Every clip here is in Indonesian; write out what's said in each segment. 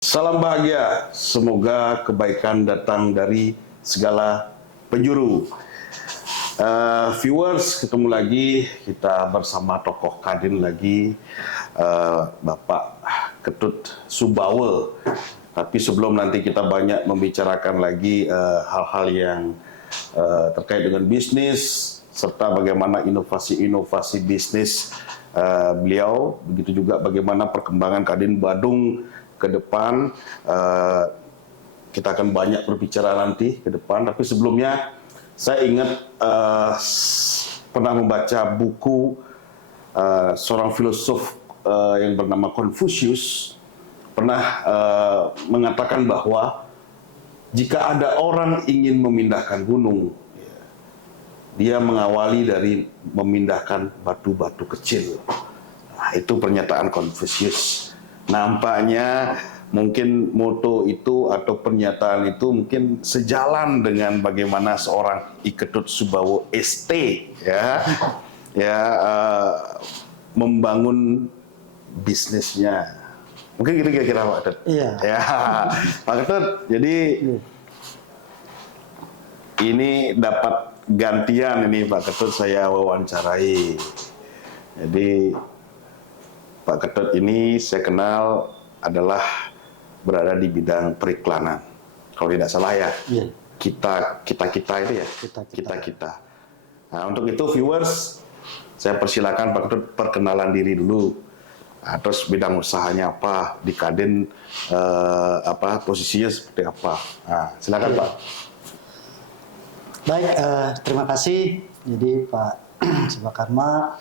Salam bahagia, semoga kebaikan datang dari segala penjuru. Viewers, ketemu lagi kita bersama tokoh Kadin lagi, Bapak Ketut Subawa. Tapi sebelum nanti kita banyak membicarakan lagi hal-hal yang terkait dengan bisnis serta bagaimana inovasi-inovasi bisnis beliau, begitu juga bagaimana perkembangan Kadin Badung ke depan. Kita akan banyak berbicara nanti ke depan, tapi sebelumnya saya ingat pernah membaca buku seorang filosof yang bernama Confucius pernah mengatakan bahwa jika ada orang ingin memindahkan gunung, dia mengawali dari memindahkan batu-batu kecil. Nah, itu pernyataan Confucius. Nampaknya mungkin moto itu atau pernyataan itu mungkin sejalan dengan bagaimana seorang I Ketut Subawa ST membangun bisnisnya. Mungkin gitu kira-kira Pak Ketut. Iya. Ya, Pak Ketut. Jadi ini dapat gantian ini Pak Ketut saya wawancarai. Jadi Pak Ketut ini saya kenal adalah berada di bidang periklanan. Kalau tidak salah ya. Iya. Kita itu ya. Kita. Nah, untuk itu viewers, saya persilakan Pak Ketut perkenalan diri dulu. Nah, terus bidang usahanya apa di Kadin, posisinya seperti apa. Nah, silakan Pak. Baik, terima kasih. Jadi Pak Subakarma,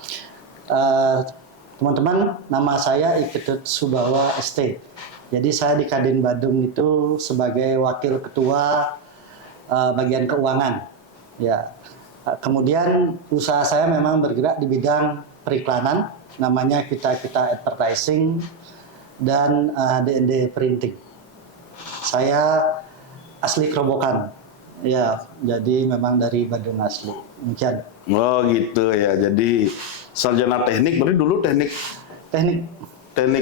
teman-teman, nama saya I Ketut Subawa ST. Jadi saya di Kadin Badung itu sebagai wakil ketua bagian keuangan. Ya, kemudian usaha saya memang bergerak di bidang periklanan, namanya Kita Advertising dan D&D Printing. Saya asli Kerobokan. Ya, jadi memang dari Badung asli. Demikian. Oh gitu ya. Jadi sarjana teknik, berarti dulu teknik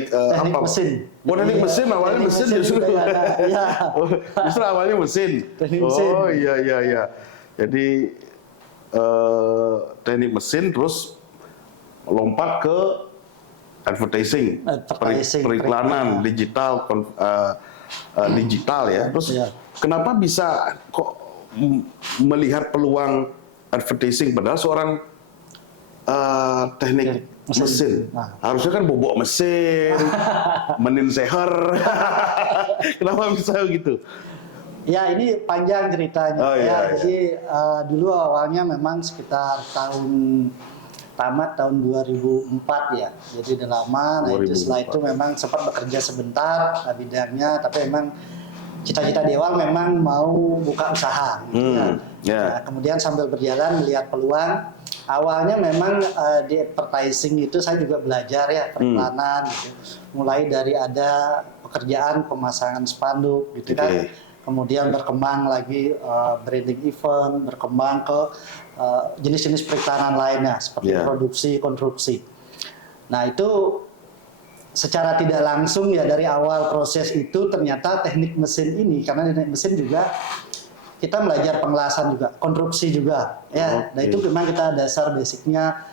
apa? Mesin. Oh, teknik mesin, awalnya mesin justru. Ya. Justru awalnya mesin. Teknik mesin. Oh iya. Jadi teknik mesin terus lompat ke advertising, periklanan, digital ya. Terus kenapa bisa kok melihat peluang advertising padahal seorang teknik mesin. Nah, harusnya kan bobok mesin, menin seher. Kenapa bisa gitu? Ya, ini panjang ceritanya. Jadi dulu awalnya memang sekitar tamat tahun 2004 ya. Jadi udah lama. Nah, itu setelah itu memang sempat bekerja sebentar bidangnya, tapi memang cita-cita di awal memang mau buka usaha. Nah, kemudian sambil berjalan melihat peluang. Awalnya memang di advertising itu saya juga belajar ya periklanan gitu. Mulai dari ada pekerjaan pemasangan spanduk gitu kan. Kemudian berkembang lagi branding event, berkembang ke jenis-jenis periklanan lainnya seperti produksi, konstruksi. Nah, itu secara tidak langsung ya dari awal proses itu ternyata teknik mesin ini, karena teknik mesin juga kita belajar pengelasan juga, konstruksi juga ya. Nah, itu memang kita dasar basicnya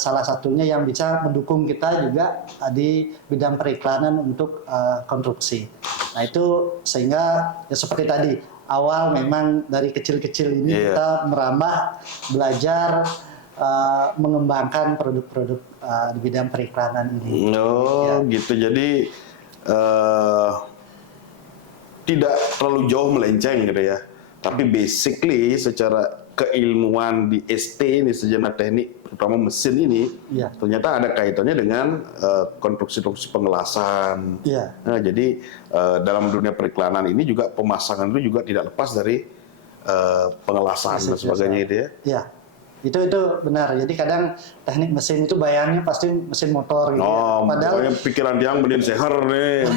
salah satunya yang bisa mendukung kita juga di bidang periklanan untuk konstruksi. Nah, itu sehingga ya seperti tadi awal memang dari kecil-kecil ini kita merambah belajar mengembangkan produk-produk di bidang periklanan ini. Gitu. Jadi tidak terlalu jauh melenceng gitu ya. Tapi basically secara keilmuan di ST ini, sarjana teknik terutama mesin ini, ternyata ada kaitannya dengan konstruksi pengelasan. Nah, jadi dalam dunia periklanan ini juga pemasangan itu juga tidak lepas dari pengelasan dan sebagainya itu ya. Iya. Itu benar. Jadi kadang teknik mesin itu bayangnya pasti mesin motor gitu. Padahal pikiran dia menin seher nih.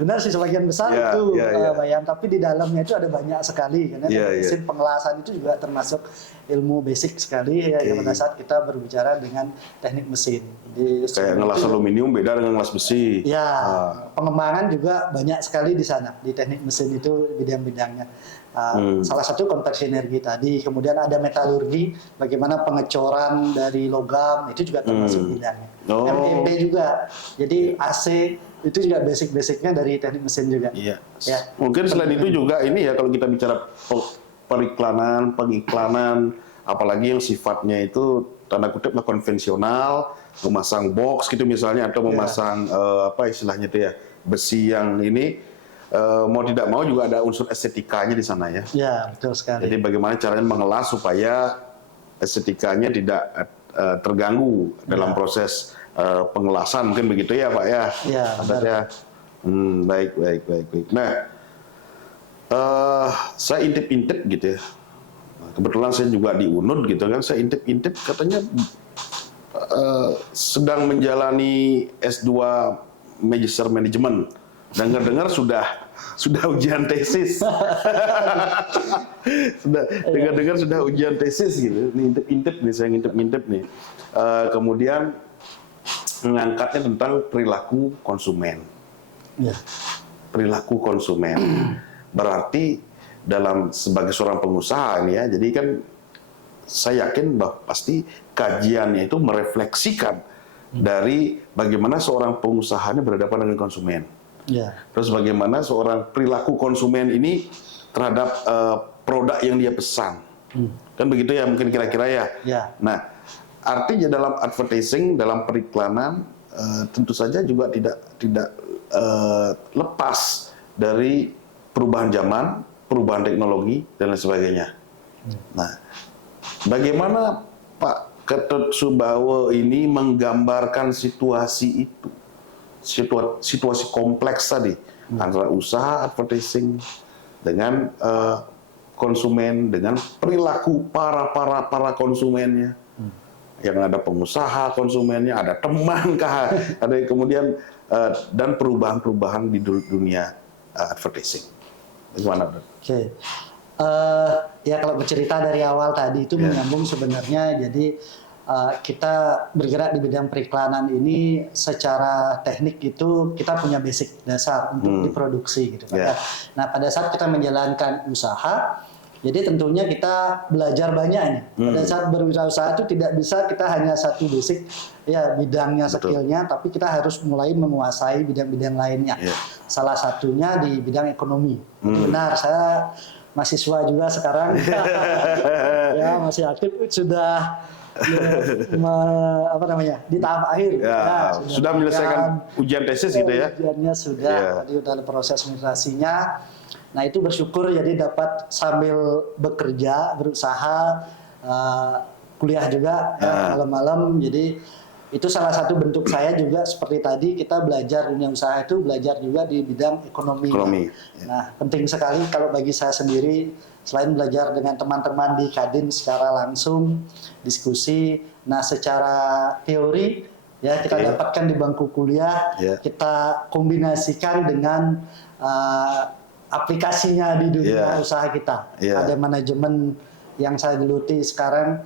benar sih sebagian besar Ya, itu ya, ya. bayang, tapi di dalamnya itu ada banyak sekali karena Ya, ya. mesin pengelasan itu juga termasuk ilmu basic sekali ya pada saat kita berbicara dengan teknik mesin. Jadi, Kayak ngelas aluminium beda dengan ngelas besi. ya, pengembangan juga banyak sekali di sana di teknik mesin itu bidang-bidangnya. Salah satu konversi energi tadi, kemudian ada metalurgi, bagaimana pengecoran dari logam itu juga termasuk bidangnya. Oh. MTP juga, jadi AC itu juga basic-basicnya dari teknik mesin juga. Iya. Ya. Mungkin selain itu juga ini ya kalau kita bicara periklanan, pengiklanan, apalagi yang sifatnya itu tanda kutip konvensional, memasang box gitu misalnya atau memasang apa istilahnya itu ya besi yang ini mau tidak mau juga ada unsur estetikanya di sana ya. Ya, betul sekali. Jadi bagaimana caranya mengelas supaya estetikanya tidak terganggu dalam proses pengelasan mungkin begitu ya Pak ya. Ya, benar. Baik. Nah, saya intip-intip gitu ya. Kebetulan saya juga di UNUD gitu kan, saya intip-intip katanya sedang menjalani S2 Magister Manajemen. Dengar-dengar sudah ujian tesis. Dengar-dengar sudah ujian tesis gitu. Ini intip-intip nih, saya ngintip-ngintip nih. Kemudian mengangkatnya tentang perilaku konsumen. Ya. Perilaku konsumen. Berarti dalam sebagai seorang pengusaha ini ya, jadi kan saya yakin bahwa pasti kajiannya itu merefleksikan dari bagaimana seorang pengusaha ini berhadapan dengan konsumen. Ya. Terus bagaimana seorang perilaku konsumen ini terhadap produk yang dia pesan. Kan begitu ya mungkin kira-kira ya. Ya. Nah, artinya dalam advertising, dalam periklanan tentu saja juga tidak lepas dari perubahan zaman, perubahan teknologi dan lain sebagainya. Nah, bagaimana Pak Ketut Subagwo ini menggambarkan situasi itu? Situasi kompleks tadi antara usaha advertising dengan konsumen, dengan perilaku para konsumennya. Yang ada pengusaha konsumennya, ada teman kah, ada kemudian dan perubahan-perubahan di dunia advertising. Bagaimana? Oke. Ya kalau bercerita dari awal tadi itu menyambung sebenarnya, jadi kita bergerak di bidang periklanan ini secara teknik itu kita punya basic dasar untuk diproduksi gitu. Nah pada saat kita menjalankan usaha, jadi tentunya kita belajar banyak nih. Pada saat berwirausaha itu tidak bisa kita hanya satu basic ya bidangnya, skillnya, tapi kita harus mulai menguasai bidang-bidang lainnya. Salah satunya di bidang ekonomi. Benar, saya mahasiswa juga sekarang, ya masih aktif, sudah di tahap akhir. Ya, sudah menyelesaikan ujian tesis gitu ya? Ujiannya sudah, tadi sudah ada proses administrasinya. Nah itu bersyukur jadi dapat sambil bekerja, berusaha, kuliah juga malam-malam. Jadi itu salah satu bentuk saya juga seperti tadi kita belajar dunia usaha itu belajar juga di bidang ekonomi. Nah penting sekali kalau bagi saya sendiri selain belajar dengan teman-teman di Kadin secara langsung diskusi. Nah secara teori ya kita dapatkan di bangku kuliah, kita kombinasikan dengan aplikasinya di dunia usaha kita. Ada manajemen yang saya geluti sekarang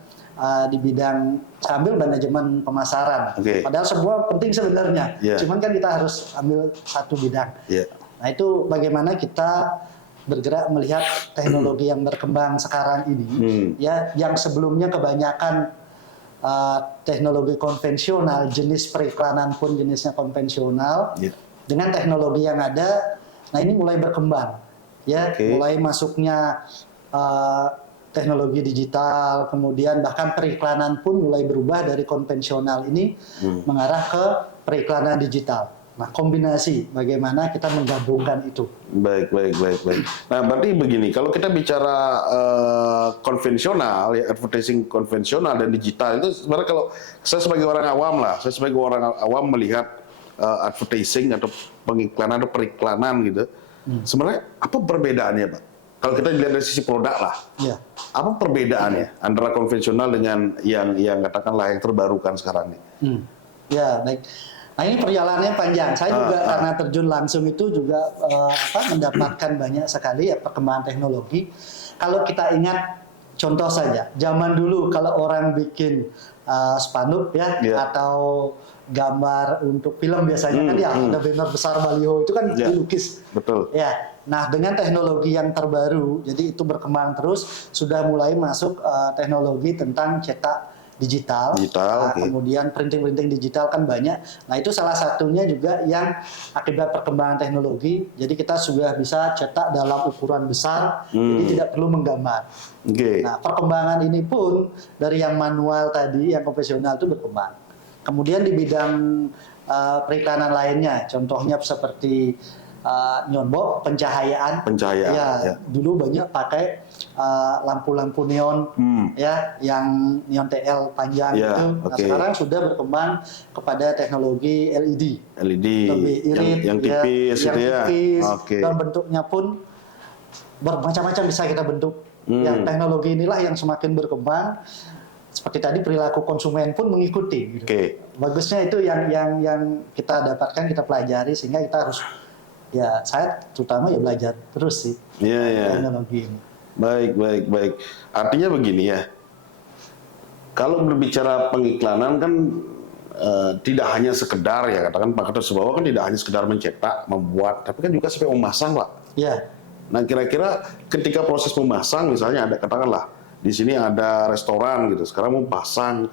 di bidang sambil manajemen pemasaran. Padahal semua penting sebenarnya. Cuman kan kita harus ambil satu bidang. Nah itu bagaimana kita bergerak melihat teknologi yang berkembang sekarang ini, ya yang sebelumnya kebanyakan teknologi konvensional, jenis periklanan pun jenisnya konvensional, dengan teknologi yang ada. Nah ini mulai berkembang, ya, mulai masuknya teknologi digital, kemudian bahkan periklanan pun mulai berubah dari konvensional ini mengarah ke periklanan digital. Nah kombinasi bagaimana kita menggabungkan itu. Baik. Nah berarti begini, kalau kita bicara konvensional, ya advertising konvensional dan digital itu sebenarnya kalau saya sebagai orang awam melihat advertising atau pengiklanan atau periklanan gitu. Sebenarnya apa perbedaannya, Pak? Kalau kita lihat dari sisi produk lah, apa perbedaannya antara konvensional dengan yang katakanlah yang terbarukan sekarang ini? Ya baik. Nah ini perjalanannya panjang. Saya juga karena terjun langsung itu juga mendapatkan banyak sekali ya perkembangan teknologi. Kalau kita ingat contoh saja, zaman dulu kalau orang bikin spanduk ya atau gambar untuk film biasanya kan ya ada banner besar baliho itu kan dilukis. Betul. Ya. Nah dengan teknologi yang terbaru, jadi itu berkembang terus, sudah mulai masuk teknologi tentang cetak digital, kemudian printing digital kan banyak. Nah itu salah satunya juga yang akibat perkembangan teknologi. Jadi kita sudah bisa cetak dalam ukuran besar, jadi tidak perlu menggambar. Nah perkembangan ini pun dari yang manual tadi, yang konvensional itu berkembang. Kemudian di bidang periklanan lainnya, contohnya seperti neonbox, pencahayaan. Ya, dulu banyak pakai lampu-lampu neon ya yang neon TL panjang itu. Nah, sekarang sudah berkembang kepada teknologi LED. Lebih irit yang tipis yang gitu ya. Dan bentuknya pun bermacam-macam bisa kita bentuk. Yang teknologi inilah yang semakin berkembang. Seperti tadi perilaku konsumen pun mengikuti. Gitu. Bagusnya itu yang kita dapatkan, kita pelajari sehingga kita harus saya terutama belajar terus sih teknologi ini. Baik. Artinya begini ya, kalau berbicara pengiklanan kan tidak hanya sekedar ya, katakan Pak Ketut Subagwo kan tidak hanya sekedar mencetak, membuat, tapi kan juga sampai memasang Pak. Nah kira-kira ketika proses memasang misalnya ada katakanlah di sini ada restoran gitu, sekarang mau pasang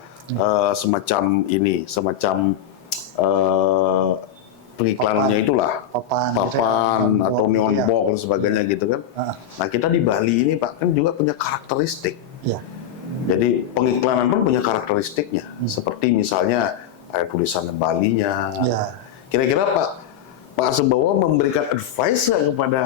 semacam pengiklanannya itulah papan atau neon box dan sebagainya gitu kan. Nah kita di Bali ini Pak kan juga punya karakteristik. Jadi pengiklanan pun punya karakteristiknya. Seperti misalnya ada tulisannya Balinya. Kira-kira Pak Subagwo memberikan advice nggak kepada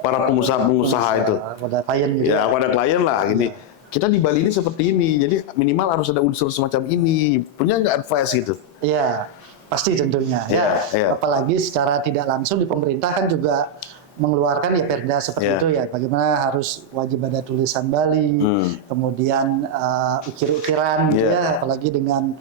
para pengusaha itu? Pada klien gitu. Pada klien lah gini. Kita di Bali ini seperti ini, jadi minimal harus ada unsur semacam ini. Punya nggak advice gitu? Iya. Pasti tentunya apalagi secara tidak langsung di pemerintah kan juga mengeluarkan perda seperti itu ya, bagaimana harus wajib ada tulisan Bali, kemudian ukir-ukiran gitu ya, apalagi dengan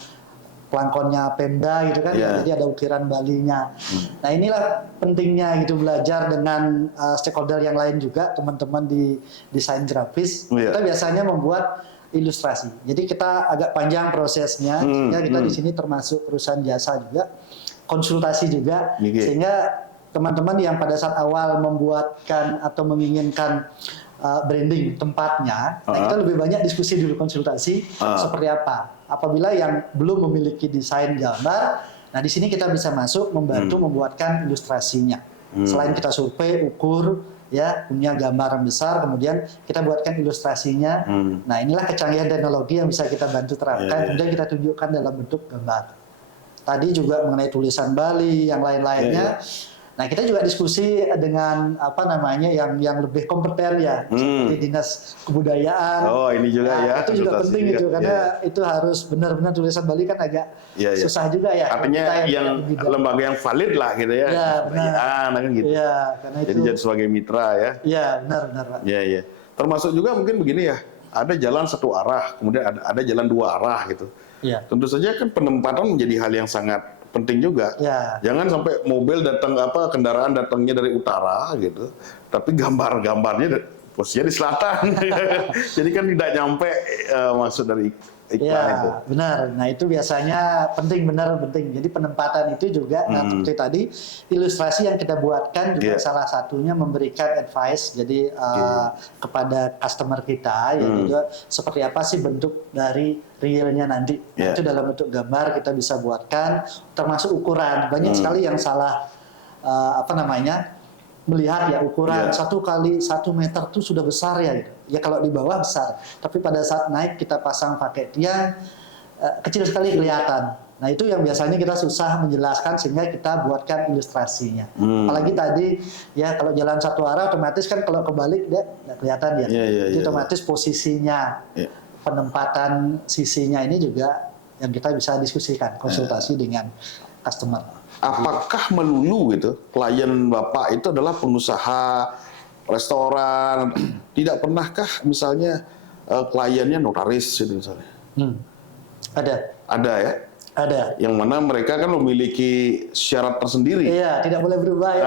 pelangkonnya Pemda gitu kan, jadi ada ukiran Balinya. Nah inilah pentingnya gitu belajar dengan stakeholder yang lain juga, teman-teman di desain grafis. Kita biasanya membuat ilustrasi. Jadi kita agak panjang prosesnya, sehingga kita di sini termasuk perusahaan jasa juga, konsultasi juga, sehingga teman-teman yang pada saat awal membuatkan atau menginginkan branding tempatnya, nah kita lebih banyak diskusi dulu konsultasi seperti apa. Apabila yang belum memiliki desain gambar, nah di sini kita bisa masuk membantu membuatkan ilustrasinya. Selain kita survei, ukur, punya gambaran besar, kemudian kita buatkan ilustrasinya. Nah inilah kecanggihan teknologi yang bisa kita bantu terapkan, kemudian kita tunjukkan dalam bentuk gambar. Tadi juga mengenai tulisan Bali, yang lain-lainnya. Nah kita juga diskusi dengan yang lebih kompeten seperti Dinas Kebudayaan. Ini juga itu juga penting itu karena itu harus benar-benar tulisan Bali kan agak susah juga ya. Artinya yang lembaga yang valid lah gitu ya. Benar. Kan gitu. Karena itu. Jadi sebagai mitra ya. Benar Pak. Termasuk juga mungkin begini ya. Ada jalan satu arah, kemudian ada jalan dua arah gitu. Tentu saja kan penempatan menjadi hal yang sangat penting juga. Jangan sampai mobil kendaraan datangnya dari utara gitu, tapi gambarnya posisinya di selatan. Jadi kan tidak nyampe maksud dari iklan itu. Benar. Nah itu biasanya penting. Jadi penempatan itu juga, seperti tadi ilustrasi yang kita buatkan juga salah satunya memberikan advice. Jadi kepada customer kita, juga seperti apa sih bentuk dari realnya nanti. Nah, itu dalam bentuk gambar kita bisa buatkan, termasuk ukuran. Banyak sekali yang salah melihat ukuran 1 kali 1 meter itu sudah besar ya kalau di bawah besar, tapi pada saat naik kita pasang pakai tiang kecil sekali kelihatan. Nah itu yang biasanya kita susah menjelaskan sehingga kita buatkan ilustrasinya. Apalagi tadi kalau jalan satu arah otomatis kan kalau kebalik dia nggak kelihatan jadi otomatis posisinya, penempatan sisinya ini juga yang kita bisa diskusikan, konsultasi dengan customer. Apakah melulu gitu klien Bapak itu adalah pengusaha restoran? Tidak pernahkah misalnya kliennya notaris gitu misalnya? Ada ya? Ada. Yang mana mereka kan memiliki syarat tersendiri. Iya, tidak boleh berubah ya.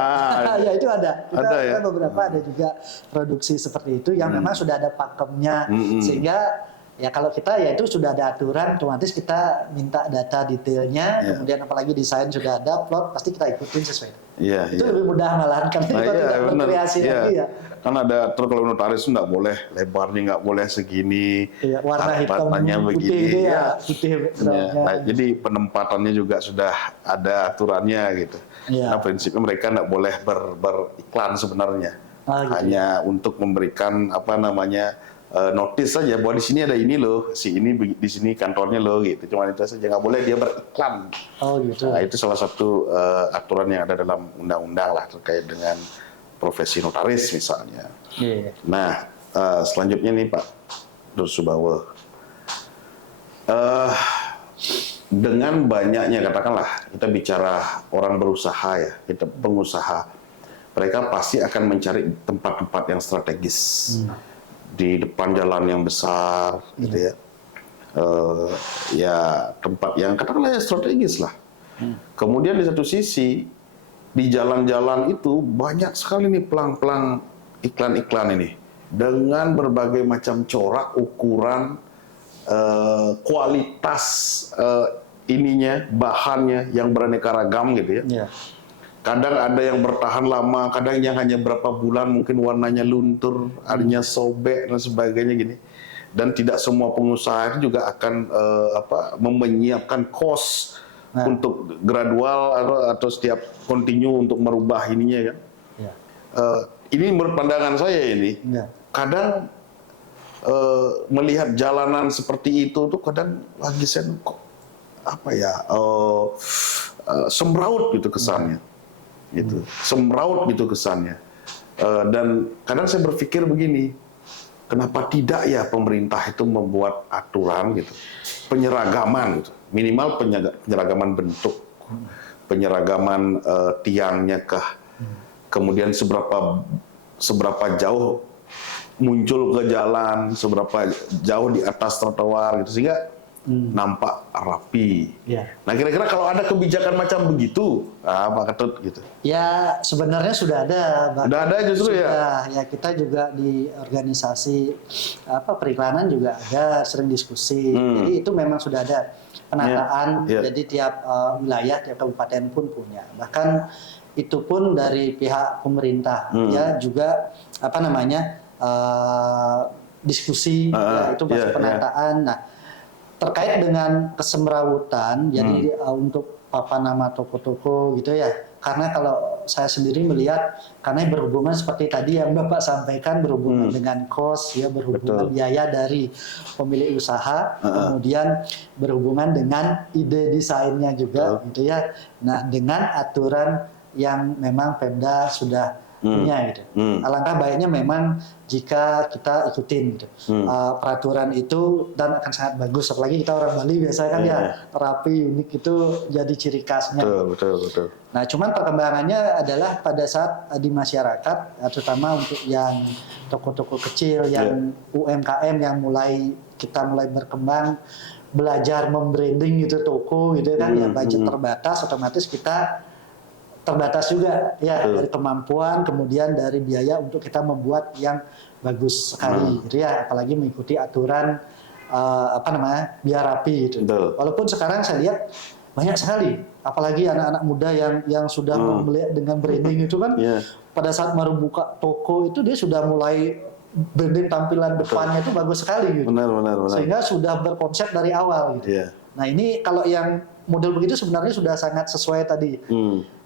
Ya itu ada. Ada ya? Kita beberapa ada juga produksi seperti itu yang memang sudah ada pakemnya, sehingga ya kalau kita ya itu sudah ada aturan, otomatis kita minta data detailnya, kemudian apalagi desain sudah ada, plot pasti kita ikutin sesuai. Iya, Itu lebih mudah malahan kan kita tidak berkreasi lagi ya. Kan ada terus kalau notaris itu nggak boleh lebarnya nggak boleh segini, Iya, warna hitam begini, putih itu ya. putih Ya, backgroundnya. nah, jadi penempatannya juga sudah ada aturannya gitu. Iya. Nah, prinsipnya mereka nggak boleh beriklan sebenarnya, Gitu. hanya untuk memberikan apa namanya notis saja bahwa di sini ada ini loh, si ini di sini kantornya loh gitu. Cuma itu saja, nggak boleh dia beriklan. Oh gitu. Nah, itu salah satu aturan yang ada dalam undang-undang lah terkait dengan profesi notaris misalnya. Iya. Nah, selanjutnya nih Pak Dr. Subawo, dengan banyaknya katakanlah kita bicara orang berusaha ya, kita pengusaha, mereka pasti akan mencari tempat-tempat yang strategis di depan jalan yang besar, gitu ya. Ya tempat yang katakanlah ya strategis lah. Kemudian di satu sisi di jalan-jalan itu banyak sekali nih pelang-pelang iklan-iklan ini dengan berbagai macam corak, ukuran, kualitas ininya, bahannya yang beraneka ragam gitu ya. Iya. Kadang ada yang bertahan lama, kadang yang hanya berapa bulan mungkin warnanya luntur, adanya sobek dan sebagainya gini. Dan tidak semua pengusaha itu juga akan menyiapkan cost untuk gradual atau setiap continue untuk merubah ininya kan. Iya. Ini menurut pandangan saya ini, kadang melihat jalanan seperti itu tuh kadang lagi saya kok apa ya semraut gitu kesannya, gitu semraut gitu kesannya. Dan kadang saya berpikir begini, kenapa tidak ya pemerintah itu membuat aturan gitu, penyeragaman gitu, minimal penyeragaman bentuk, penyeragaman tiangnya kah, kemudian seberapa jauh muncul ke jalan, seberapa jauh di atas trotoar gitu sehingga nampak rapi. Nah kira-kira kalau ada kebijakan macam begitu, Pak Ketut gitu. Ya sebenarnya sudah ada. Sudah ada justru ya. Ya kita juga di organisasi periklanan juga ada sering diskusi. Jadi itu memang sudah ada penataan. Jadi tiap wilayah, tiap kabupaten pun punya. Bahkan itu pun dari pihak pemerintah ya juga diskusi ya, itu masuk penataan. Nah terkait dengan kesemrawutan, jadi untuk papan nama toko-toko gitu ya. Karena kalau saya sendiri melihat, karena berhubungan seperti tadi yang Bapak sampaikan, berhubungan dengan cost, ya berhubungan biaya dari pemilik usaha, kemudian berhubungan dengan ide desainnya juga, gitu ya. Nah dengan aturan yang memang Pemda sudah punya gitu. Alangkah baiknya memang jika kita ikutin gitu. Peraturan itu dan akan sangat bagus. Apalagi kita orang Bali biasanya kan ya rapi, unik itu jadi ciri khasnya. Betul. Nah, cuman perkembangannya adalah pada saat di masyarakat, terutama untuk yang toko-toko kecil, yang UMKM yang kita mulai berkembang, belajar membranding gitu toko gitu kan ya, budget terbatas, otomatis kita terbatas juga ya dari kemampuan, kemudian dari biaya untuk kita membuat yang bagus sekali gitu ya, apalagi mengikuti aturan biar rapi gitu. Walaupun sekarang saya lihat banyak sekali, apalagi anak-anak muda yang sudah melihat dengan branding itu kan pada saat baru buka toko itu dia sudah mulai branding tampilan depannya itu bagus sekali gitu. Benar. Sehingga sudah berkonsep dari awal gitu. Nah ini kalau yang model begitu sebenarnya sudah sangat sesuai tadi.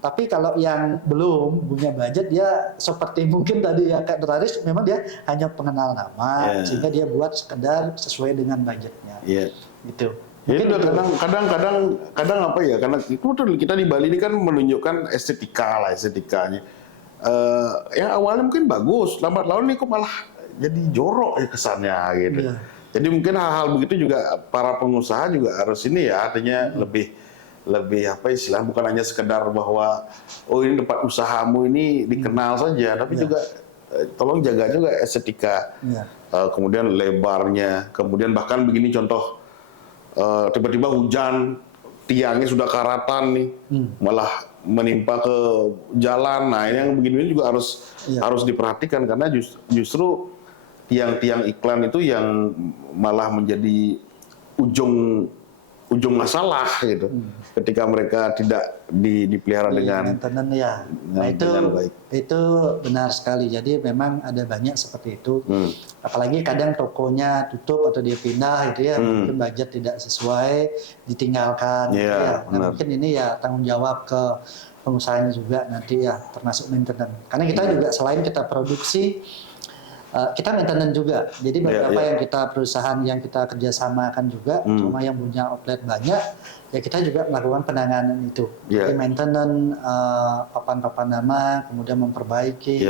Tapi kalau yang belum punya budget, dia seperti mungkin tadi ya Kak Notaris, memang dia hanya pengenal nama, sehingga dia buat sekedar sesuai dengan budgetnya. Gitu. Mungkin kadang apa ya? Karena itu kita di Bali ini kan menunjukkan estetikanya. Yang awalnya mungkin bagus, lambat laun ini kok malah jadi jorok ya kesannya gitu. Jadi mungkin hal-hal begitu juga para pengusaha juga harus ini ya, artinya lebih bukan hanya sekedar bahwa ini tempat usahamu ini dikenal saja, tapi juga tolong jaga juga estetika. Kemudian lebarnya, kemudian bahkan begini contoh, tiba-tiba hujan tiangnya sudah karatan nih, malah menimpa ke jalan. Nah, ini yang begini juga harus diperhatikan karena justru tiang-tiang iklan itu yang malah menjadi ujung masalah gitu. Ketika mereka tidak dipelihara dengan maintenance ya. Nah, dengan baik. itu benar sekali. Jadi memang ada banyak seperti itu. Apalagi kadang tokonya tutup atau dia pindah gitu ya, mungkin budget tidak sesuai, ditinggalkan. Iya, gitu ya. Nah, benar. mungkin ini ya tanggung jawab ke pengusahanya juga nanti ya, termasuk maintenance. Karena kita juga selain kita produksi, kita maintenance juga. Jadi beberapa yang kita perusahaan yang kita kerjasamakan juga, cuma yang punya outlet banyak, ya kita juga melakukan penanganan itu. Jadi maintenance papan-papan nama, kemudian memperbaiki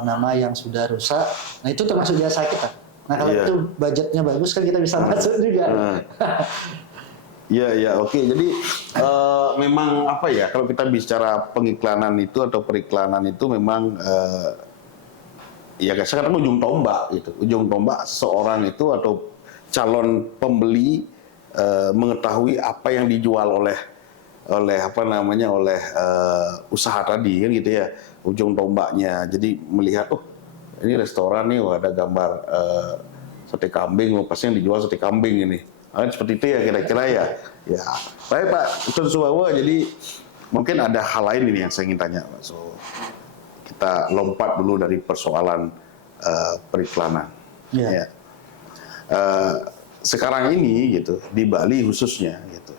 nama yang sudah rusak. Nah itu termasuk jasa kita. Nah kalau itu budgetnya bagus kan kita bisa masuk juga. Iya, oke. Jadi memang apa ya? Kalau kita bicara pengiklanan itu atau periklanan itu memang ya sekarang ujung tombak gitu. Ujung tombak seseorang itu atau calon pembeli mengetahui apa yang dijual oleh usaha tadi kan gitu ya. Ujung tombaknya. Jadi melihat ini restoran nih ada gambar sate kambing, pasti yang dijual sate kambing ini. Seperti itu ya kira-kira ya. Ya. Baik Pak Ketut Subawa, jadi mungkin ada hal lain ini yang saya ingin tanya Pak. Kita lompat dulu dari persoalan periklanan. Ya. Sekarang ini gitu di Bali khususnya gitu,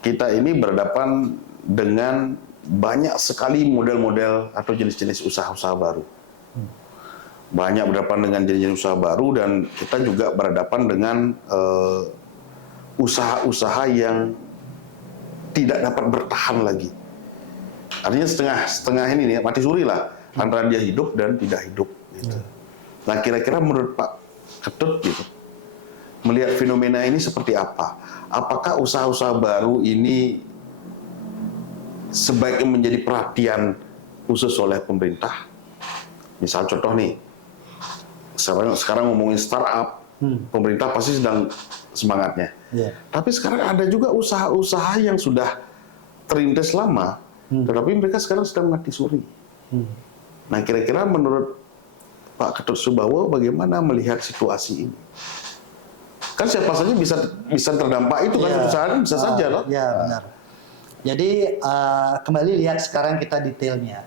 kita ini berhadapan dengan banyak sekali model-model atau jenis-jenis usaha-usaha baru. Banyak berhadapan dengan jenis-jenis usaha baru dan kita juga berhadapan dengan usaha-usaha yang tidak dapat bertahan lagi. Artinya setengah ini nih, mati suri lah antara dia hidup dan tidak hidup. Gitu. Nah kira-kira menurut Pak Ketut gitu, melihat fenomena ini seperti apa? Apakah usaha-usaha baru ini sebaiknya menjadi perhatian khusus oleh pemerintah? Misal contoh nih, sekarang ngomongin startup, pemerintah pasti sedang semangatnya. Tapi sekarang ada juga usaha-usaha yang sudah terintis lama, tetapi mereka sekarang sedang mati suri. Nah, kira-kira menurut Pak Ketut Subawa bagaimana melihat situasi ini? Kan siapa saja bisa terdampak itu kan usaha bisa saja loh. Ya benar. Jadi kembali lihat sekarang kita detailnya.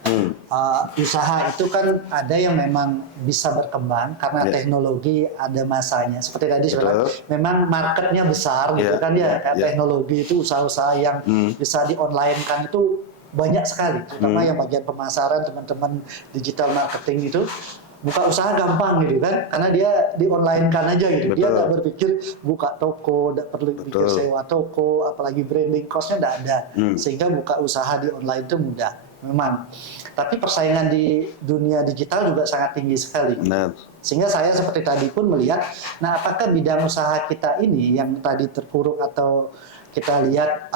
Usaha itu kan ada yang memang bisa berkembang karena teknologi ada masanya. Seperti tadi sebenarnya memang marketnya besar gitu kan ya. Teknologi itu usaha-usaha yang bisa di-online-kan itu banyak sekali, terutama yang bagian pemasaran, teman-teman digital marketing itu buka usaha gampang gitu kan, karena dia di-online-kan aja gitu. Dia nggak berpikir buka toko, nggak perlu pikir sewa toko, apalagi branding cost-nya nggak ada. Sehingga buka usaha di online itu mudah, memang. Tapi persaingan di dunia digital juga sangat tinggi sekali. Sehingga saya seperti tadi pun melihat, nah apakah bidang usaha kita ini yang tadi terpuruk atau kita lihat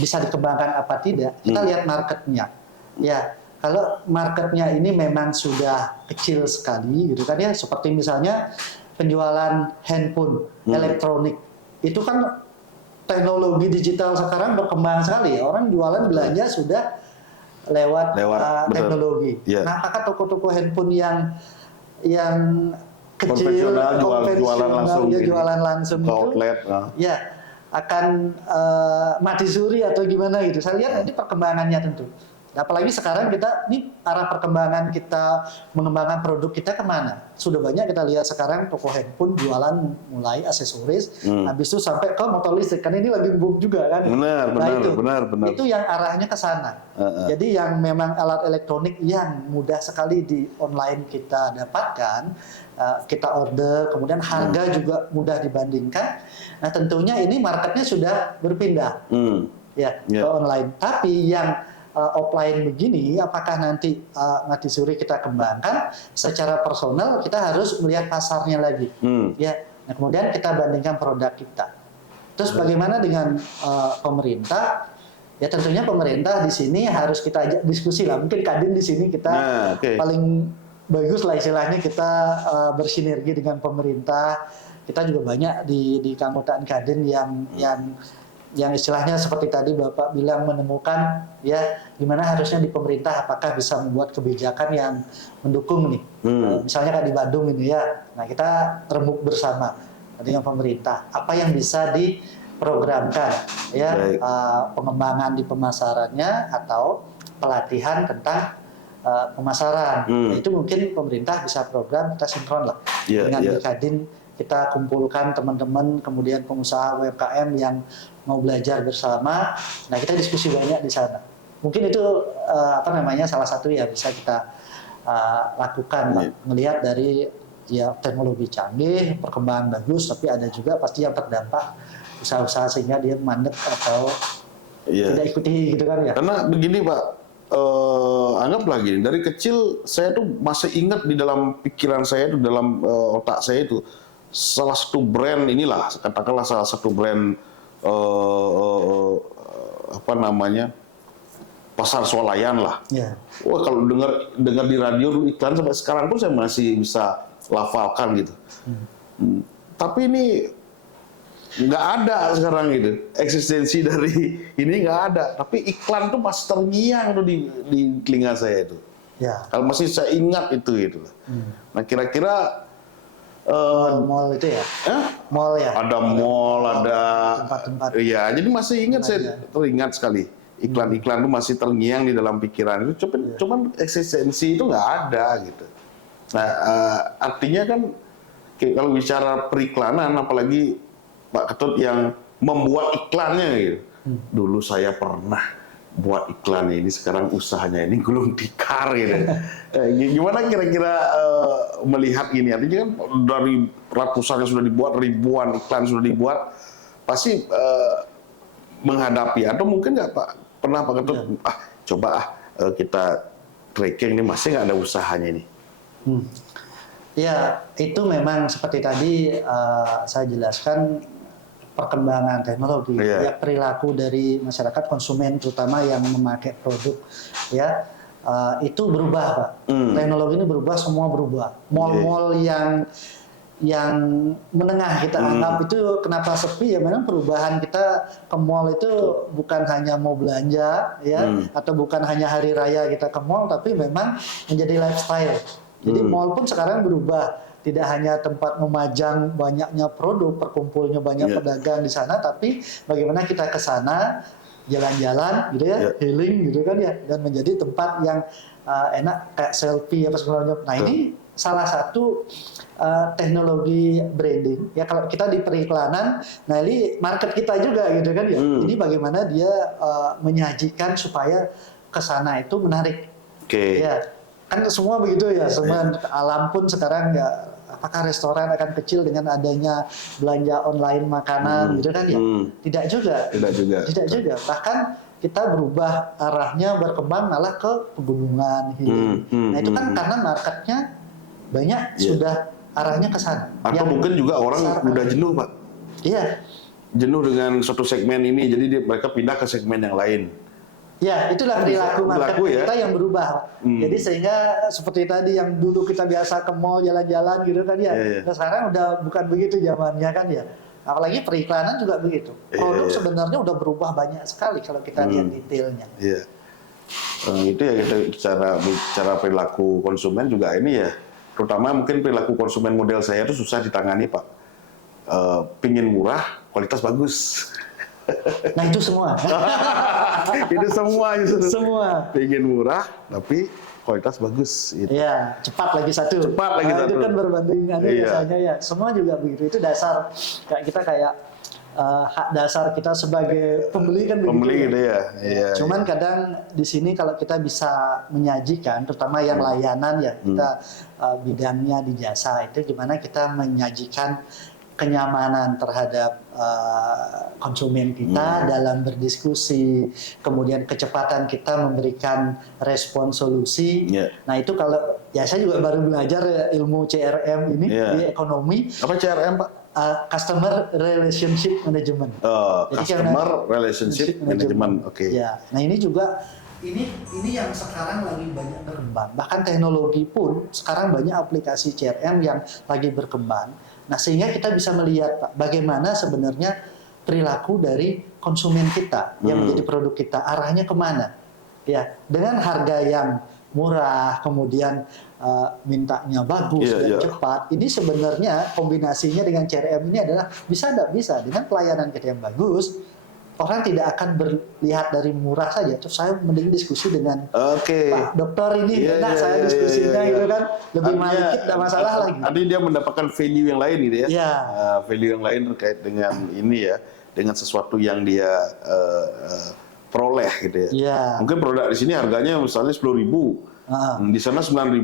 bisa dikembangkan apa tidak, kita lihat marketnya. Ya, kalau marketnya ini memang sudah kecil sekali, gitu kan ya, seperti misalnya penjualan handphone elektronik, itu kan teknologi digital sekarang berkembang sekali. Orang jualan belanja sudah lewat teknologi. Nah, apakah toko-toko handphone yang kecil, jualan langsung ke outlet, ya akan mati suri atau gimana gitu. Saya lihat nanti perkembangannya tentu. Apalagi sekarang kita, ini arah perkembangan kita mengembangkan produk kita kemana? Sudah banyak kita lihat sekarang toko handphone jualan mulai aksesoris, habis itu sampai ke motor listrik. Kan ini lagi boom juga kan? Benar. Itu yang arahnya ke sana. Jadi yang memang alat elektronik yang mudah sekali di online kita dapatkan, kita order, kemudian harga juga mudah dibandingkan. Nah tentunya ini marketnya sudah berpindah ke online. Tapi yang offline begini, apakah nanti mati suri kita kembangkan secara personal, kita harus melihat pasarnya lagi. Ya, nah, kemudian kita bandingkan produk kita. Terus bagaimana dengan pemerintah? Ya tentunya pemerintah di sini harus kita ajak diskusi lah. Mungkin Kadin di sini kita paling bagus lah istilahnya, kita bersinergi dengan pemerintah. Kita juga banyak di keanggotaan Kadin yang yang istilahnya seperti tadi Bapak bilang menemukan ya gimana harusnya di pemerintah apakah bisa membuat kebijakan yang mendukung nih. Misalnya kayak di Bandung ini ya. Nah, kita remuk bersama dengan pemerintah apa yang bisa diprogramkan ya pengembangan di pemasarannya atau pelatihan tentang pemasaran. Nah, itu mungkin pemerintah bisa program, kita sinkron lah dengan di Kadin, kita kumpulkan teman-teman kemudian pengusaha UMKM yang mau belajar bersama. Nah, kita diskusi banyak di sana. Mungkin itu salah satu ya bisa kita lakukan melihat dari ya teknologi canggih, perkembangan bagus, tapi ada juga pasti yang terdampak usaha-usaha sehingga dia mandek atau tidak ikuti gitu kan ya. Karena begini Pak, anggaplah gini, dari kecil saya tuh masih ingat di dalam pikiran saya itu, dalam otak saya itu salah satu brand inilah, katakanlah salah satu brand pasar swalayan lah. Wah, kalau dengar di radio dulu iklan sampai sekarang pun saya masih bisa lafalkan gitu. Tapi ini nggak ada sekarang gitu, eksistensi dari ini nggak ada. Tapi iklan tuh masih terngiang tuh di telinga saya itu. Kalau masih saya ingat itu gitu. Nah, kira-kira mall itu ya? Mall ya? Ada mall, ada tempat-tempat. Iya, jadi masih ingat saya, teringat sekali. Iklan-iklan itu masih terngiang di dalam pikiran itu. Cuman eksistensi itu nggak ada gitu. Nah, artinya kan kalau bicara periklanan, apalagi Pak Ketut yang membuat iklannya gitu. Dulu saya pernah buat iklan ini, sekarang usahanya ini gulung tikar gitu. Gimana kira-kira melihat ini? Artinya kan dari ratusan yang sudah dibuat, ribuan iklan sudah dibuat, pasti menghadapi, atau mungkin nggak Pak, pernah Pak Ketut, kita tracking ini masih nggak ada usahanya ini. Ya, itu memang seperti tadi saya jelaskan perkembangan teknologi, ya perilaku dari masyarakat konsumen terutama yang memakai produk ya itu berubah Pak. Teknologi ini berubah, semua berubah. Mall-mall yang menengah kita anggap itu kenapa sepi ya, memang perubahan kita ke mall itu bukan hanya mau belanja ya atau bukan hanya hari raya kita ke mall, tapi memang menjadi lifestyle. Jadi mall pun sekarang berubah, tidak hanya tempat memajang banyaknya produk, perkumpulnya banyak pedagang di sana, tapi bagaimana kita ke sana jalan-jalan gitu ya, healing gitu kan ya, dan menjadi tempat yang enak kayak selfie apa sebenarnya. Nah, ini salah satu teknologi branding ya. Kalau kita di periklanan, nah ini market kita juga gitu kan ya. Ini bagaimana dia menyajikan supaya ke sana itu menarik. Ya, kan semua begitu ya, semua alam pun sekarang ya, apakah restoran akan kecil dengan adanya belanja online makanan gitu kan ya? Tidak juga. Bahkan kita berubah arahnya, berkembang malah ke pegunungan, nah itu kan karena marketnya banyak sudah arahnya ke sana. Atau mungkin juga orang udah jenuh Pak. Iya. Jenuh dengan suatu segmen ini, jadi mereka pindah ke segmen yang lain. Ya, itulah perilaku market kita yang berubah. Jadi sehingga seperti tadi yang dulu kita biasa ke mall jalan-jalan gitu kan ya. Nah, sekarang udah bukan begitu zamannya kan ya. Apalagi periklanan juga begitu. Produk sebenarnya udah berubah banyak sekali kalau kita lihat detailnya. Itu ya, kita bicara perilaku konsumen juga ini ya. Terutama mungkin perilaku konsumen model saya itu susah ditangani Pak. Pingin murah, kualitas bagus. Nah itu semua. Itu semua. Pengen murah tapi kualitas bagus. Iya, cepat lagi satu. Itu kan berbandingan biasanya ya. Semua juga begitu. Itu dasar kayak hak dasar kita sebagai pembeli kan begitu. Pembeli gitu ya. Cuman kadang di sini kalau kita bisa menyajikan, terutama yang layanan ya, kita bidangnya di jasa itu gimana kita menyajikan kenyamanan terhadap konsumen kita dalam berdiskusi, kemudian kecepatan kita memberikan respon solusi. Nah itu kalau ya saya juga baru belajar ilmu CRM ini di ekonomi. Apa CRM Pak? Customer Relationship Management. Jadi Customer Relationship Management. Ya, nah ini juga ini yang sekarang lagi banyak berkembang. Bahkan teknologi pun sekarang banyak aplikasi CRM yang lagi berkembang. Nah, sehingga kita bisa melihat Pak, bagaimana sebenarnya perilaku dari konsumen kita yang menjadi produk kita, arahnya kemana? Ya, dengan harga yang murah, kemudian mintanya bagus dan cepat. Ini sebenarnya kombinasinya dengan CRM ini adalah bisa tidak bisa dengan pelayanan kita yang bagus. Orang tidak akan berlihat dari murah saja. Terus saya mending diskusi dengan Pak Dokter ini, enak saya diskusinya gitu kan, lebih sedikit tidak masalah lagi. Artinya dia mendapatkan value yang lain gitu ya. Ya. Value yang lain terkait dengan ini ya, dengan sesuatu yang dia peroleh gitu ya. Ya. Mungkin produk di sini harganya misalnya 10.000, di sana 9.000,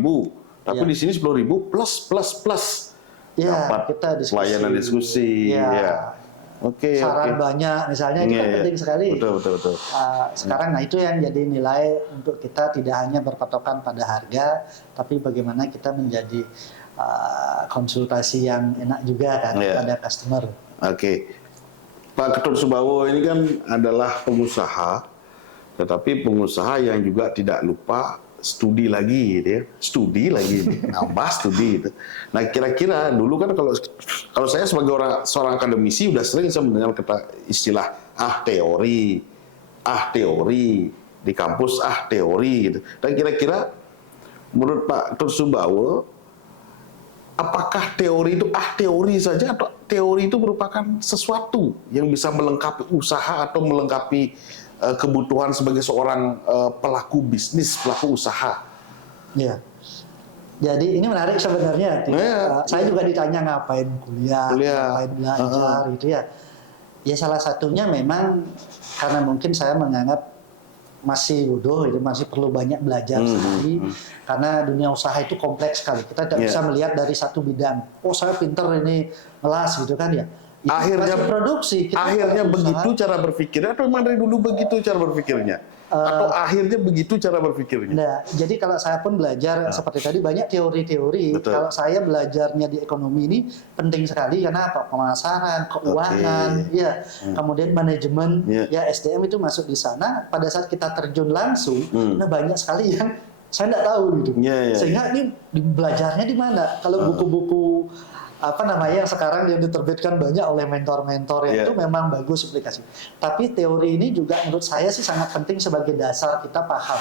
tapi di sini 10.000 plus. Ya, dapat kita diskusi. Pelayanan diskusi. Ya. Saran banyak misalnya itu kan penting sekali. Betul. Sekarang nah itu yang jadi nilai untuk kita tidak hanya berpatokan pada harga, tapi bagaimana kita menjadi konsultasi yang enak juga kan pada customer. Pak Ketut Subawo ini kan adalah pengusaha, tetapi pengusaha yang juga tidak lupa studi lagi gitu ya. Nambah studi gitu. Nah, kira-kira dulu kan kalau saya sebagai seorang akademisi udah sering saya mendengar kata istilah teori di kampus teori gitu. Dan kira-kira menurut Pak Ketut Subawo, apakah teori itu teori saja atau teori itu merupakan sesuatu yang bisa melengkapi usaha atau melengkapi kebutuhan sebagai seorang pelaku bisnis, pelaku usaha? Ya. Jadi ini menarik sebenarnya. Saya juga ditanya ngapain kuliah, ngapain belajar gitu ya. Ya salah satunya memang karena mungkin saya menganggap masih bodoh, itu masih perlu banyak belajar sekali. Karena dunia usaha itu kompleks sekali. Kita tidak bisa melihat dari satu bidang. Oh saya pinter ini melas gitu kan ya. Akhirnya produksi. Akhirnya begitu cara berpikirnya atau memang dari dulu begitu cara berpikirnya? Atau akhirnya begitu cara berpikirnya? Nah, jadi kalau saya pun belajar seperti tadi banyak teori-teori. Kalau saya belajarnya di ekonomi ini penting sekali karena apa? Pemasaran, keuangan, kemudian manajemen, SDM itu masuk di sana. Pada saat kita terjun langsung, nah banyak sekali yang saya tidak tahu gitu. Sehingga ini belajarnya di mana? Kalau buku-buku yang sekarang yang diterbitkan banyak oleh mentor-mentor yang itu memang bagus aplikasi. Tapi teori ini juga menurut saya sih sangat penting sebagai dasar kita paham.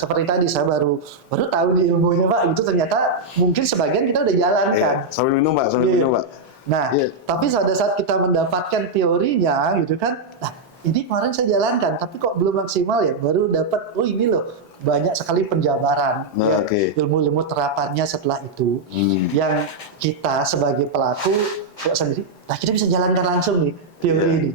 Seperti tadi saya baru tahu di ilmunya Pak, itu ternyata mungkin sebagian kita udah jalankan. Sambil minum Pak, Nah, tapi pada saat kita mendapatkan teorinya gitu kan, nah ini kemarin saya jalankan, tapi kok belum maksimal ya, baru dapat, oh ini loh, banyak sekali penjabaran, ilmu-ilmu terapannya setelah itu, yang kita sebagai pelaku sendiri, nah kita bisa jalankan langsung nih teori ini.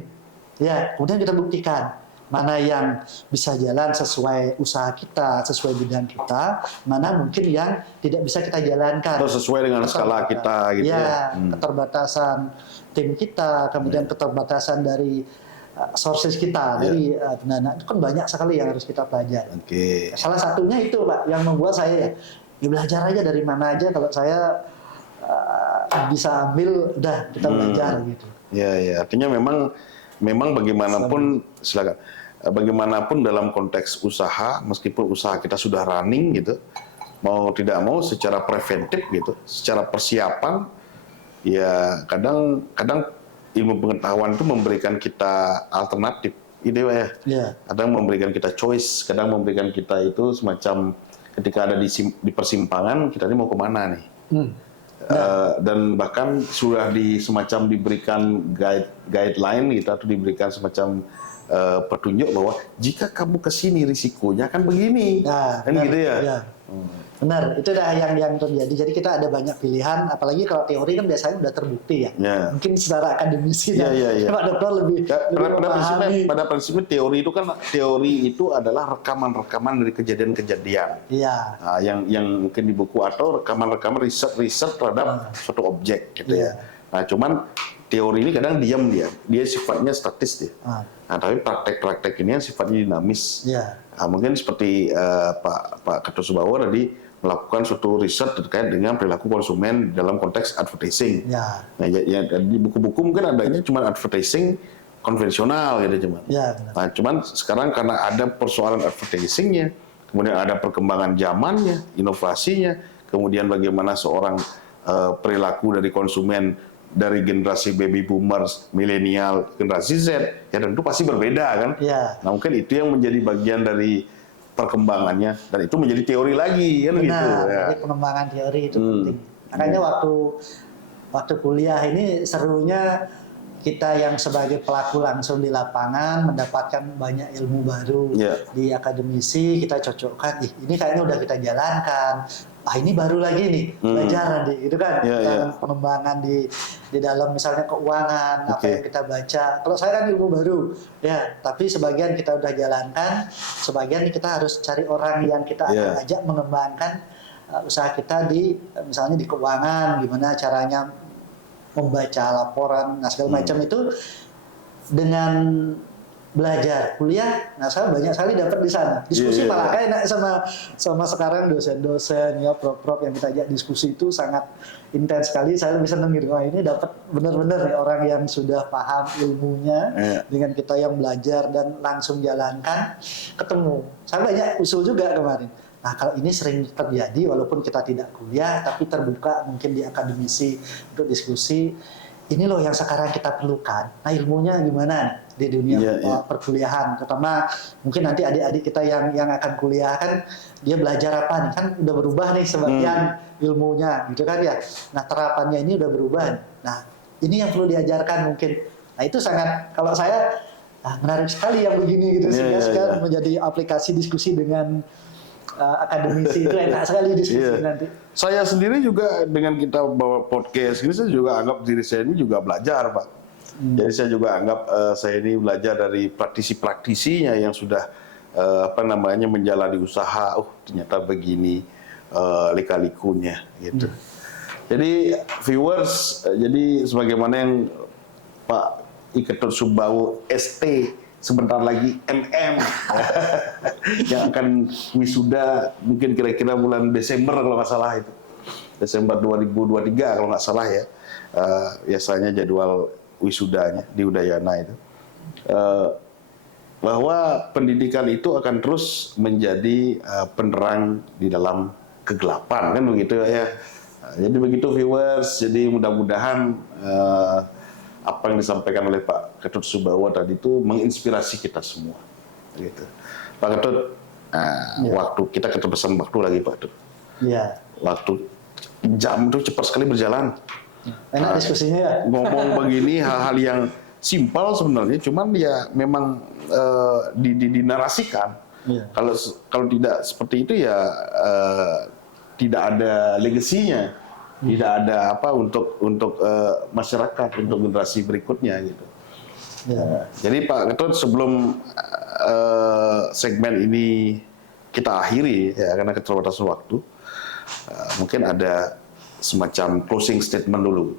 Ya, kemudian kita buktikan mana yang bisa jalan sesuai usaha kita, sesuai bidang kita, mana mungkin yang tidak bisa kita jalankan. Atau sesuai dengan skala kita gitu ya. Keterbatasan tim kita, kemudian keterbatasan dari sources kita, dari dana itu kan banyak sekali yang harus kita pelajari. Salah satunya itu Pak, yang membuat saya ya belajar aja dari mana aja, kalau saya bisa ambil, udah kita belajar gitu. Artinya memang bagaimanapun silakan. Bagaimanapun dalam konteks usaha, meskipun usaha kita sudah running gitu, mau tidak mau secara preventif gitu, secara persiapan, ya kadang ilmu pengetahuan itu memberikan kita alternatif, kadang memberikan kita choice, kadang memberikan kita itu semacam ketika ada di persimpangan, kita ini mau kemana nih, dan bahkan sudah semacam diberikan guideline gitu, atau diberikan semacam petunjuk bahwa jika kamu kesini risikonya akan begini, gitu ya. Benar, itu dah yang terjadi. Jadi kita ada banyak pilihan, apalagi kalau teori kan biasanya udah terbukti ya. Mungkin secara akademisi Pak Dokter lebih memahami. Pada prinsipnya teori itu adalah rekaman-rekaman dari kejadian-kejadian. Nah, yang mungkin di buku atau rekaman-rekaman riset terhadap suatu objek gitu ya. Nah, cuman teori ini kadang diam dia sifatnya statis dia. Nah, tapi praktek-praktek ini yang sifatnya dinamis. Nah, mungkin seperti Pak Ketut Subawo tadi melakukan suatu riset terkait dengan perilaku konsumen dalam konteks advertising. Nah, di buku-buku mungkin adanya cuma advertising konvensional gitu cuman. Nah, cuman sekarang karena ada persoalan advertisingnya, kemudian ada perkembangan zamannya, inovasinya, kemudian bagaimana seorang perilaku dari konsumen dari generasi baby boomers, milenial, generasi Z, ya tentu pasti berbeda kan. Ya. Nah mungkin itu yang menjadi bagian dari perkembangannya dan itu menjadi teori lagi kan gitu. Benar, Ya. jadi pengembangan teori itu penting. Makanya waktu kuliah ini serunya kita yang sebagai pelaku langsung di lapangan mendapatkan banyak ilmu baru. Di akademisi kita cocokkan, ini kayaknya udah kita jalankan. Ini baru lagi nih belajar nanti, gitu kan? Pengembangan di dalam misalnya keuangan, apa yang kita baca. Kalau saya kan ilmu baru, ya. Tapi sebagian kita udah jalankan, sebagian kita harus cari orang yang kita akan ajak mengembangkan usaha kita misalnya di keuangan, gimana caranya membaca laporan, nah segala macam itu dengan belajar kuliah. Nah saya banyak sekali dapat di sana diskusi, malah kayak enak sama sekarang dosen-dosen ya prof yang kita ajak diskusi itu sangat intens sekali. Saya lebih senang gitu, ini dapat benar-benar ya orang yang sudah paham ilmunya dengan kita yang belajar dan langsung jalankan ketemu. Saya banyak usul juga kemarin. Nah kalau ini sering terjadi walaupun kita tidak kuliah tapi terbuka mungkin di akademisi untuk diskusi, ini loh yang sekarang kita perlukan. Nah ilmunya gimana di dunia perkuliahan, terutama mungkin nanti adik-adik kita yang akan kuliah kan dia belajar apa nih, kan udah berubah nih sebagian ilmunya gitu kan ya. Nah terapannya ini udah berubah. Nah ini yang perlu diajarkan mungkin. Nah itu sangat, kalau saya menarik sekali yang begini gitu, sehingga sekarang menjadi aplikasi diskusi dengan akademisi itu enak sekali diskusi nanti. Saya sendiri juga dengan kita bawa podcast ini, saya juga anggap diri saya ini juga belajar, Pak. Jadi saya juga anggap saya ini belajar dari praktisi-praktisinya yang sudah menjalani usaha. Oh ternyata begini lika-likunya gitu. Jadi viewers, jadi sebagaimana yang Pak Iketut Subbawo ST sebentar lagi MM yang akan wisuda mungkin kira-kira bulan Desember kalau nggak salah itu. Desember 2023 kalau nggak salah ya. Biasanya jadwal wisudanya di Udayana itu. Bahwa pendidikan itu akan terus menjadi penerang di dalam kegelapan kan begitu ya. Jadi begitu viewers, jadi mudah-mudahan apa yang disampaikan oleh Pak Ketut Subbawo tadi itu menginspirasi kita semua. Gitu. Pak Ketut, waktu kita keterbatasan waktu lagi Pak Ketut. Iya. Waktu jam itu cepat sekali berjalan. Enak diskusinya ya. Ngomong begini hal-hal yang simpel sebenarnya, cuman ya memang dinarasikan. Kalau tidak seperti itu ya tidak ada legasinya. Tidak ada apa untuk masyarakat, untuk generasi berikutnya gitu. Jadi Pak Ketut, sebelum segmen ini kita akhiri ya karena keterbatasan waktu, mungkin ada semacam closing statement dulu.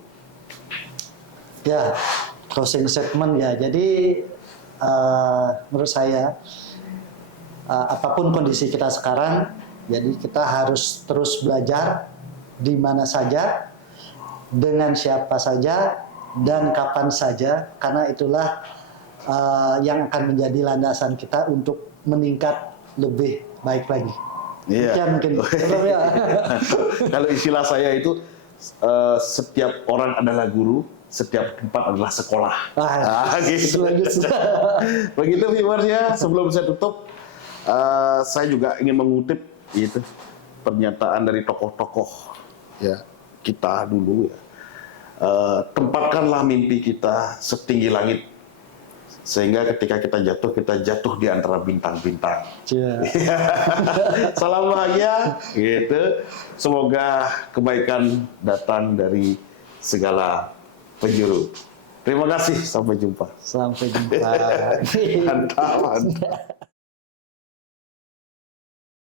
Ya, closing statement ya. Jadi menurut saya apapun kondisi kita sekarang, jadi kita harus terus belajar di mana saja, dengan siapa saja, dan kapan saja, karena itulah yang akan menjadi landasan kita untuk meningkat lebih baik lagi. Iya. Mungkin. Kalau istilah saya itu setiap orang adalah guru, setiap tempat adalah sekolah. Gitu. Begitu viewers ya. Sebelum saya tutup, saya juga ingin mengutip itu pernyataan dari tokoh-tokoh ya kita dulu ya. Tempatkanlah mimpi kita setinggi langit sehingga ketika kita jatuh di antara bintang-bintang. Salam bahagia gitu. Semoga kebaikan datang dari segala penjuru. Terima kasih, sampai jumpa. Sampai jumpa. Mantap.